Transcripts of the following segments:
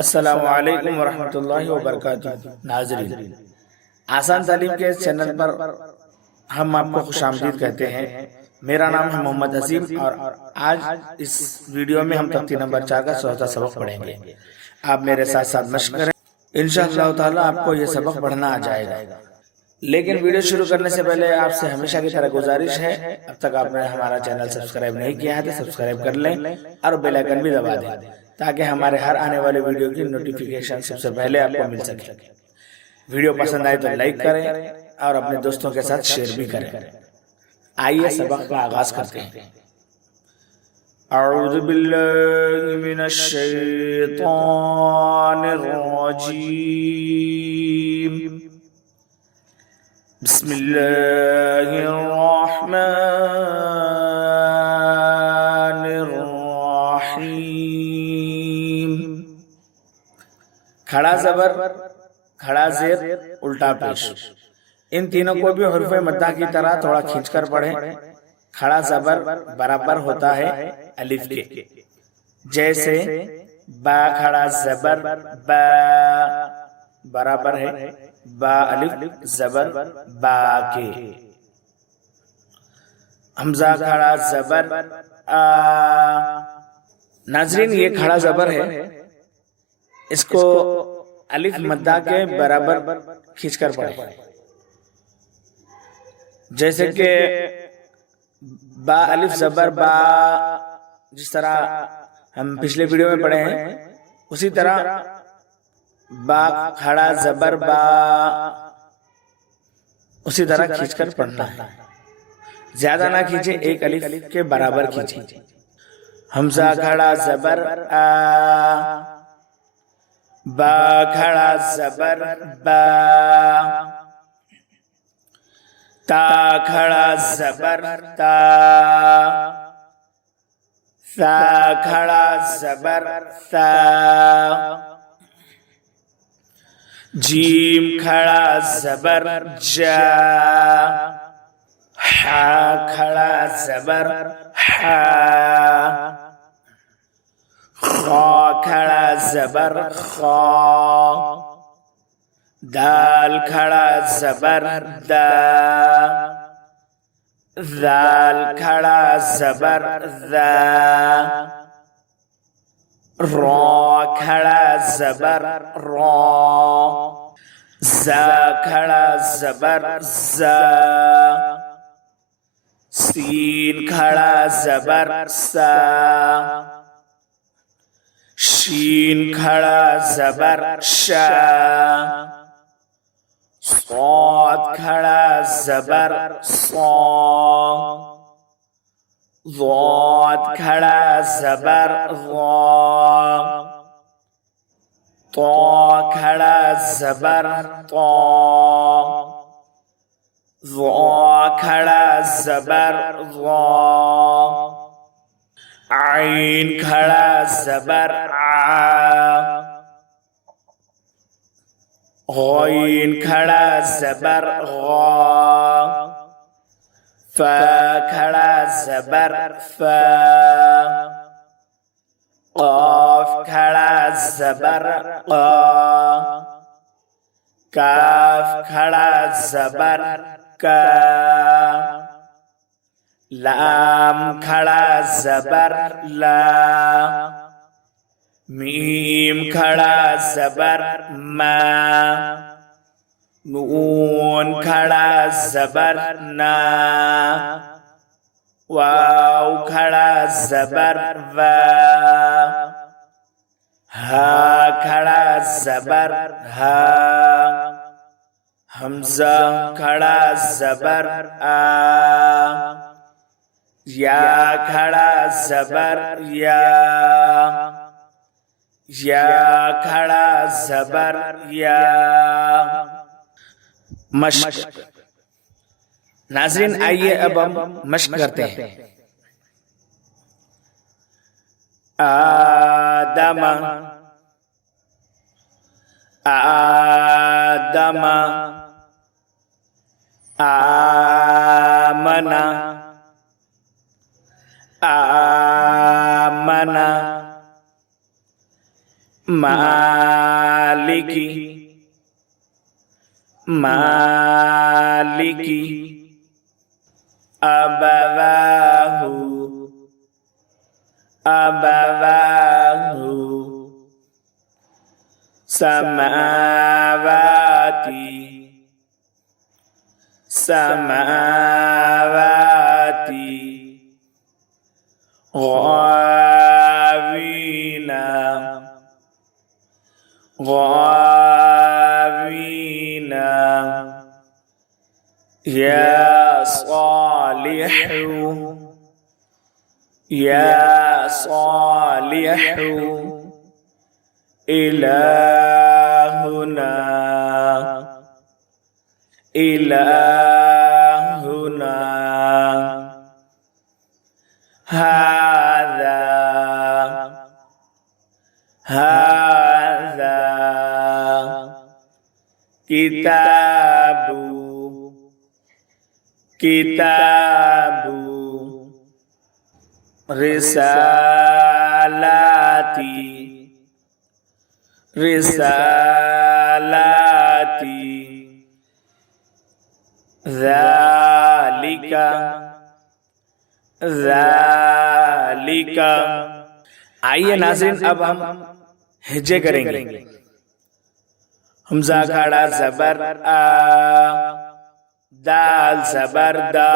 अस्सलामु अलैकुम वरहमतुल्लाहि वबरकातुहू। नाज़रीन, आसान तालीम के चैनल पर हम आपको खुशामदीद कहते हैं। मेरा नाम है मोहम्मद अजीम और आज इस वीडियो में हम तख्ती नंबर 4 का चौथा सबक पढ़ेंगे। आप मेरे साथ साथ मश्क करें, इंशाअल्लाह ताला आपको यह सबक पढ़ना आ जाएगा। लेकिन वीडियो शुरू करने से पहले आपसे हमेशा की तरह गुजारिश है, अब तक आपने हमारा चैनल सब्सक्राइब नहीं किया है तो सब्सक्राइब कर लें और बेल आइकन भी दबा दें ताकि हमारे हर आने वाले वीडियो की नोटिफिकेशन सबसे पहले आपको मिल सके। वीडियो पसंद आए तो लाइक करें और अपने दोस्तों के साथ शेयर भी करें। आइए सबक का आगाज करते हैं। अऊज़ु बिल्लाहि मिनश शैतानिर रजीम। बिस्मिल्लाहिर रहमानिर रहीम। खड़ा ज़बर, खड़ा ज़ेर, उल्टा पेश, इन तीनों को भी हुर्फ़ मद्दा की तरह थोड़ा खींचकर पढ़ें। खड़ा ज़बर बराबर होता है अलिफ के, जैसे बा खड़ा ज़बर बा बराबर है बा अलिफ ज़बर बा के। हमज़ा खड़ा ज़बर आ। नाज़रीन, ये खड़ा ज़बर है, इसको अलिफ मद्दा के बराबर खींचकर पढ़ें। जैसे कि बा अलिफ ज़बर बा, जिस तरह हम पिछले वीडियो में पढ़े हैं, उसी तरह बा खड़ा ज़बर बा, उसी तरह खींचकर पढ़ना है। ज्यादा ना खींचे, एक अलिफ के बराबर खींचे। हमज़ा खड़ा ज़बर आ, बा खड़ा ज़बर बा, ता खड़ा ज़बर ता, सा खड़ा ज़बर सा, जीम खड़ा ज़बर जा, हा खड़ा ज़बर हा, खा खड़ा ज़बर खा, दाल खड़ा ज़बर दा, दाल खड़ा ज़बर दा, रा खड़ा ज़बर रा, ज़ा खड़ा ज़बर ज़ा, सीन खड़ा ज़बर सा, शीन खड़ा ज़बर शा, स्वाद खड़ा ज़बर सौ, ज़ाद खड़ा ज़बर ज़ा, तो खड़ा ज़बर तो, ज़ा खड़ा ज़बर ज़ा, आइन खड़ा ज़बर आ, गईन खड़ा ज़बर गा, फा खड़ा ज़बर फा, क़ाफ खड़ा ज़बर क़ा, काफ खड़ा ज़बर का, लाम खड़ा ज़बर ला, मीम खड़ा ज़बर मा, नून खड़ा ज़बर ना, वाव खड़ा ज़बर वा, हा खड़ा ज़बर हा, हमज़ा खड़ा ज़बर आ, या खड़ा ज़बर या, या खड़ा ज़बर या। मश्क। नाज़रीन, आइए अब हम मश्क करते हैं। आदम आदम, आमना आमना, मा मालिकी अबवाहु अबवाहु समावाती समावाती गावीना गावीना या सालिहु या सालिहु इलाहुना इलाहुना हाज़ा हाज़ा किताबु किताबु रिसालाती रिसालाती ज़ालिका ज़ालिका। आइए नाज़रीन, अब हम हिज्जे करेंगे। हमज़ा खड़ा ज़बर आ, दाल ज़बर दा,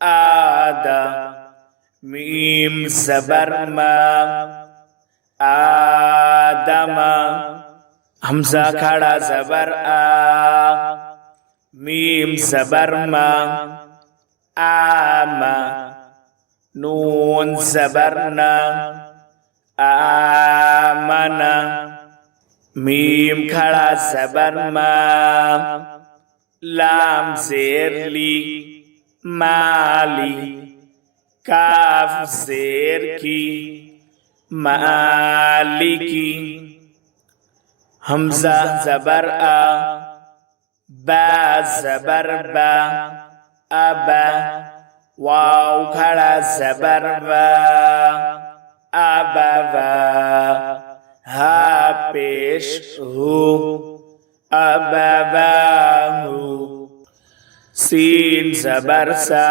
आदा, मीम ज़बर मा, आदमा। हमज़ा खड़ा ज़बर आ, मीम ज़बर मा, आमा, नून ज़बर ना, आमना, मीम खड़ा ज़बर मा, लाम ज़ेर ली, माली, काफ ज़ेर की, मालिकी। हमज़ा ज़बर आ, बा ज़बर बा, अबा, वाव खड़ा ज़बर वा, अबवा, हा पेश हु, अबवाहु। सीन ज़बर सा,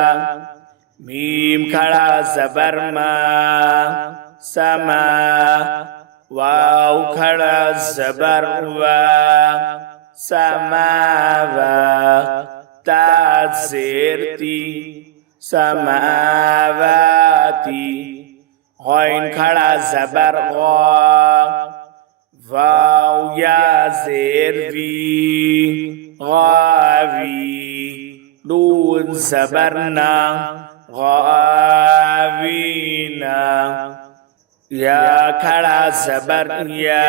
मीम खड़ा ज़बर मा, समा, वाव खड़ा ज़बर वा, समावा, ता ज़ेर ती, समावाती। गौन खड़ा ज़बर गौ, वाव या ज़ेर वी, गावी, नून ज़बर ना, गावीना, या खड़ा ज़बर या,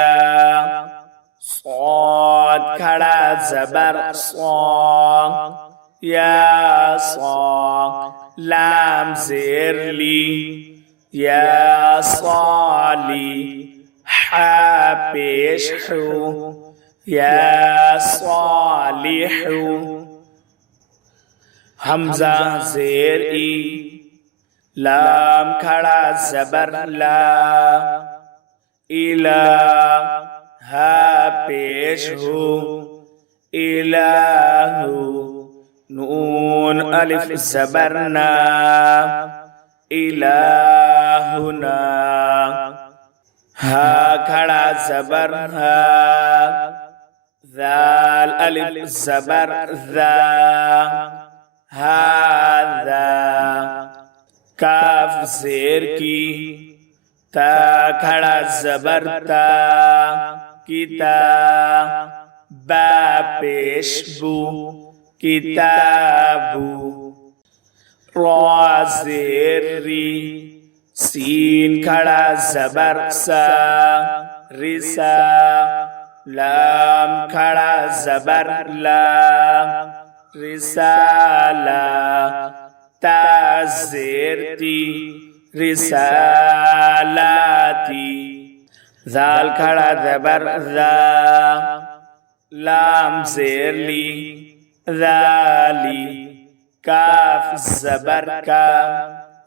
सौद खड़ा ज़बर सौ, या सौ, लाम ज़ेर ली, या साली, हा पेश हु, या सालिहु। हमज़ा ज़ेर ई, लाम खड़ा ज़बर ला, इला, हा पेश हु, इलाहु, नून अलिफ ज़बर ना, इलाहुना, हा खड़ा ज़बर हा, ज़ाल अलिफ ज़बर ज़ा, हाज़ा, काफ ज़ेर की, ता खड़ा ज़बर ता, किता, बा पेश बु, किताबु, रा ज़ेर री, सीन खड़ा ज़बर सा, रिसा, लाम खड़ा ज़बर ला, रिसाला, ता ज़ेर ती, रिसालाती। ज़ाल खड़ा ज़बर ज़ा, लाम ज़ेर ली, ज़ाली, काफ ज़बर का,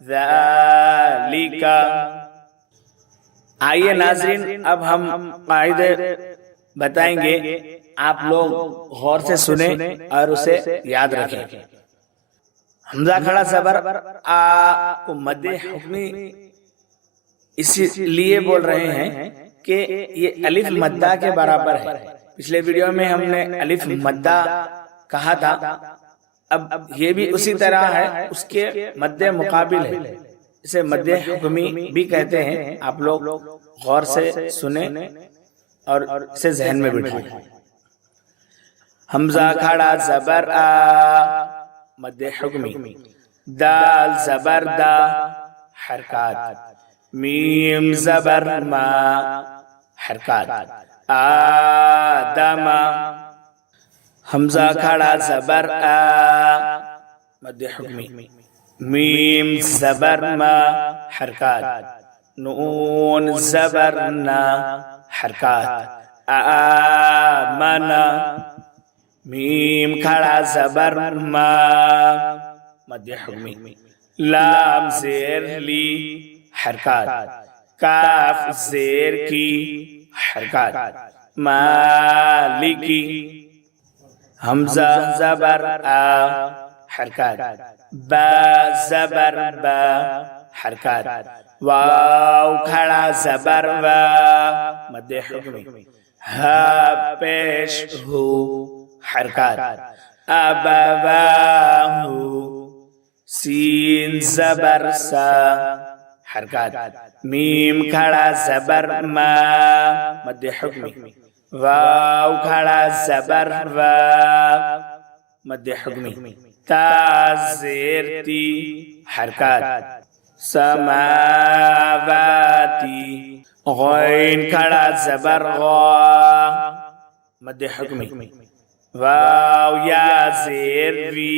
ज़ालिका। आइए नाज़रीन, अब हम कायदे बताएंगे, आप लोग गौर से सुने और उसे याद रखें। हमजा खड़ा ज़बर आ को मद्दे हुक्मी इसलिए बोल रहे हैं कि ये अलिफ मद्दा के बराबर है। पिछले वीडियो में हमने अलिफ मद्दा कहा था, अब ये भी उसी तरह है, उसके मद्दे मुकाबिल है। इसे मद्दे हुक्मी भी कहते हैं। आप लोग गौर से सुने और इसे जहन में बिठाएं। हमजा खड़ा ज़बर आ मद्दे हुक्मी, दाल ज़बर दा हरकत, मीम ज़बर मा हरकत, आदमा। हमजा खड़ा ज़बर आ मद्दे हुक्मी, मीम ज़बर मा हरकत, नून ज़बर ना हरकत, आमना। मीम खड़ा ज़बर मा मद्दे हुक्मी, लाम ज़ेर ली हरकत, काफ ज़ेर की हरकत, मालिकी। हमजा ज़बर आ हरकत, बा ज़बर बा हरकत, वाव खड़ा ज़बर वा मद्दे हुक्मी, हा पेश हु हरकत, अबवाहु सीन ज़बर सा हरकत, मीम खड़ा ज़बर मा मद्दे हुक्मी, वाव खड़ा ज़बर वा मद्दे हुक्मी, ता ज़ेर ती हरकत, समावाती। गैन खड़ा ज़बर गा मद्दे हुक्मी, वाव या ज़ेर वी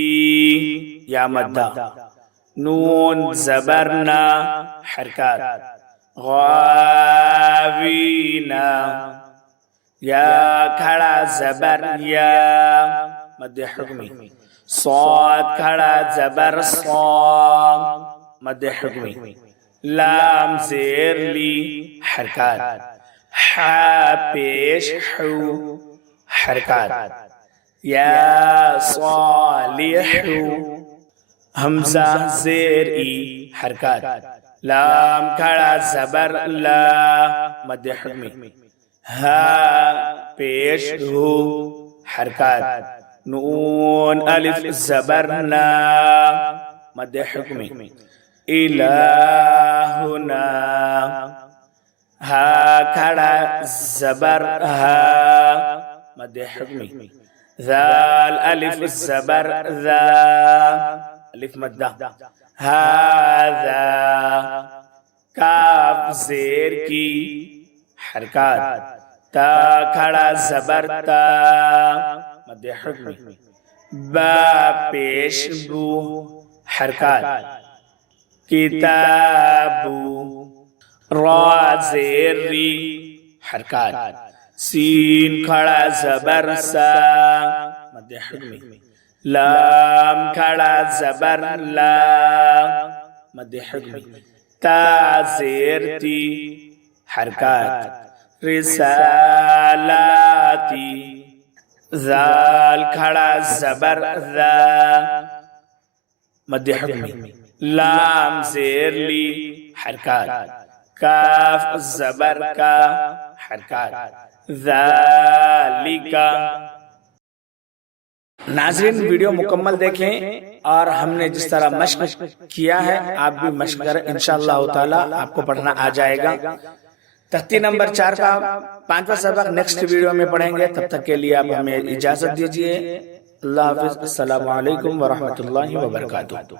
या मद्दा, नून ज़बर ना हरकत, गावीना। या खड़ा ज़बर या मद्दे हुक्मी, स्वाद खड़ा ज़बर सा मद्दे हुक्मी, लाम ज़ेर ली हरकत, हा पेश हु हरकत, या सालिहु। हमजा ज़ेर ई हरकत, लाम खड़ा ज़बर ला मद्दे हुक्मी, हा पेश हु हरकत, नून अलिफ ज़बर ना मद्दे हुक्मी, इलाहुना। हा खड़ा ज़बर हा मद्दे हुक्मी, ज़ाल अलिफ ज़बर ज़ा अलिफ मद्दा, हाज़ा। काफ ज़ेर की हरकत, ता खड़ा ज़बर ता मद्दे हुक्मी, बा पेश बू हरकत, किताबू। रा ज़ेर री हरकत, सीन खड़ा ज़बर सा मद्दे हुक्मी, लाम खड़ा ज़बर ला मद्दे हुक्मी, ता ज़ेर ती हरकत, रिसालाती। ज़ाल खड़ा ज़बर ज़ा मद्दे हुक्मी, लाम ज़ेर ली हरकत, काफ ज़बर का हरकत, ज़ालिका। नाज़रीन, वीडियो मुकम्मल देखें और हमने जिस तरह मश्क किया है आप भी मश्क करें, इंशाअल्लाह ताला आपको पढ़ना आ जाएगा। तख्ती नंबर 4 का 5वां सबक नेक्स्ट वीडियो में पढ़ेंगे। तब तक के लिए आप हमें इजाज़त दीजिए। अल्लाह हाफ़िज़। अस्सलामु अलैकुम व रहमतुल्लाहि व बरकातुहू।